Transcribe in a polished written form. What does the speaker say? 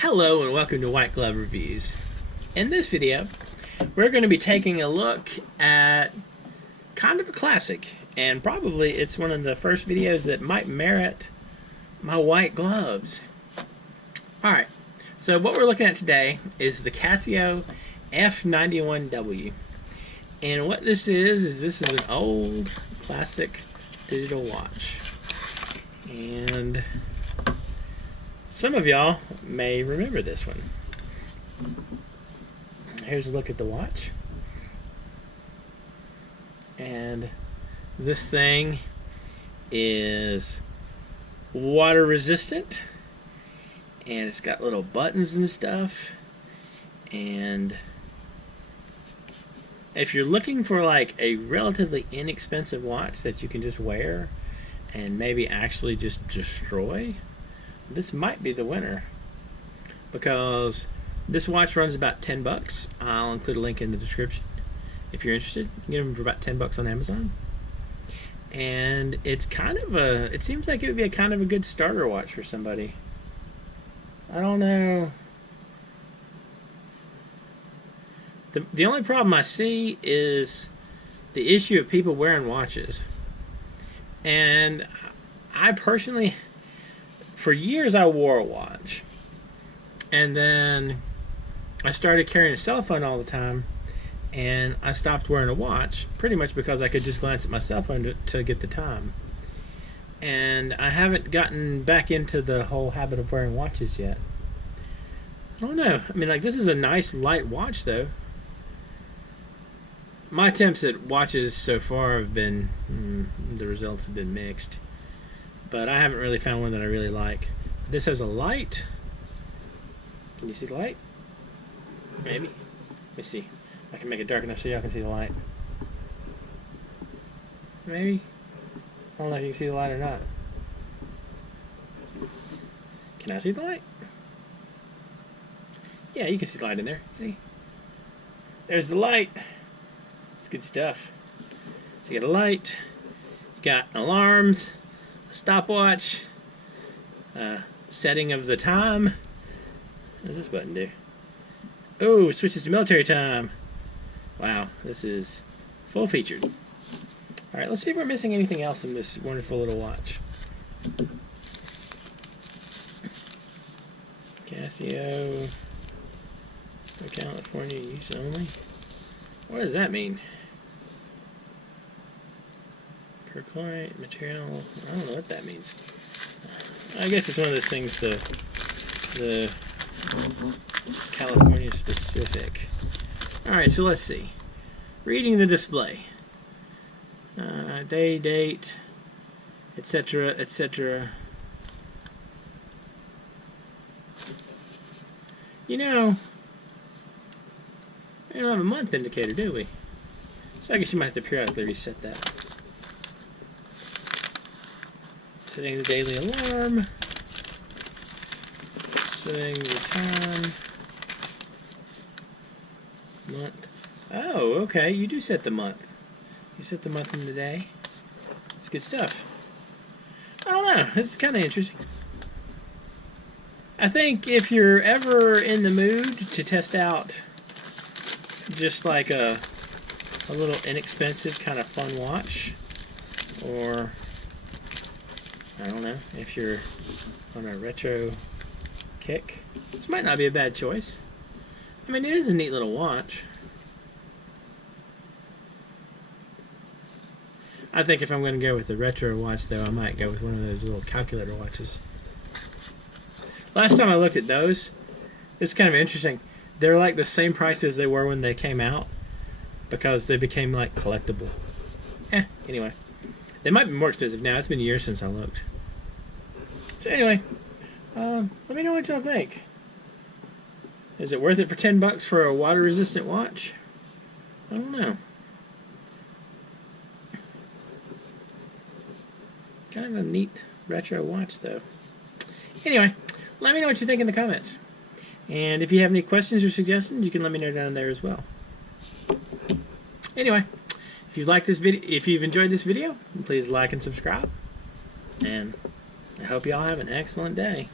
Hello and welcome to White Glove Reviews. In this video, we're going to be taking a look at kind of a classic, and probably it's one of the first videos that might merit my white gloves. Alright, so what we're looking at today is the Casio F91W. And what this is this is an old classic digital watch. And some of y'all may remember this one. Here's a look at the watch. And this thing is water resistant. And it's got little buttons and stuff. And if you're looking for like a relatively inexpensive watch that you can just wear and maybe actually just destroy, this might be the winner, because this watch runs about 10 bucks. I'll include a link in the description if you're interested. You can get them for about 10 bucks on Amazon. And it's kind of a, it seems like it would be a kind of a good starter watch for somebody. I don't know. The only problem I see is the issue of people wearing watches. And I personally, for years I wore a watch, and then I started carrying a cell phone all the time, and I stopped wearing a watch pretty much because I could just glance at my cell phone to get the time. And I haven't gotten back into the whole habit of wearing watches yet. I don't know. I mean, like, this is a nice light watch though. My attempts at watches so far have been, the results have been mixed. But I haven't really found one that I really like. This has a light. Can you see the light? Maybe. Let me see. I can make it dark enough so y'all can see the light. Maybe. I don't know if you can see the light or not. Can I see the light? Yeah, you can see the light in there. See? There's the light. It's good stuff. So you got a light. You got alarms. Stopwatch, setting of the time. What does this button do? Oh, switches to military time. Wow, this is full featured. Alright, let's see if we're missing anything else in this wonderful little watch. Casio, California use only. What does that mean? Perchlorate material. I don't know what that means. I guess it's one of those things the California specific. Alright, so let's see. Reading the display. Day, date, etc., etc. You know, we don't have a month indicator, do we? So I guess you might have to periodically reset that. Setting the daily alarm. Setting the time. Month. Oh, okay. You do set the month. You set the month and the day. It's good stuff. I don't know. It's kind of interesting. I think if you're ever in the mood to test out just like a little inexpensive kind of fun watch, or I don't know, if you're on a retro kick, this might not be a bad choice. I mean, it is a neat little watch. I think if I'm going to go with the retro watch, though, I might go with one of those little calculator watches. Last time I looked at those, it's kind of interesting. They're like the same price as they were when they came out, because they became like collectible. Anyway. They might be more expensive now. It's been years since I looked. So anyway, let me know what y'all think. Is it worth it for 10 bucks for a water-resistant watch? I don't know. Kind of a neat retro watch, though. Anyway, let me know what you think in the comments. And if you have any questions or suggestions, you can let me know down there as well. Anyway, if you like this video, if you've enjoyed this video, please like and subscribe. And I hope y'all have an excellent day.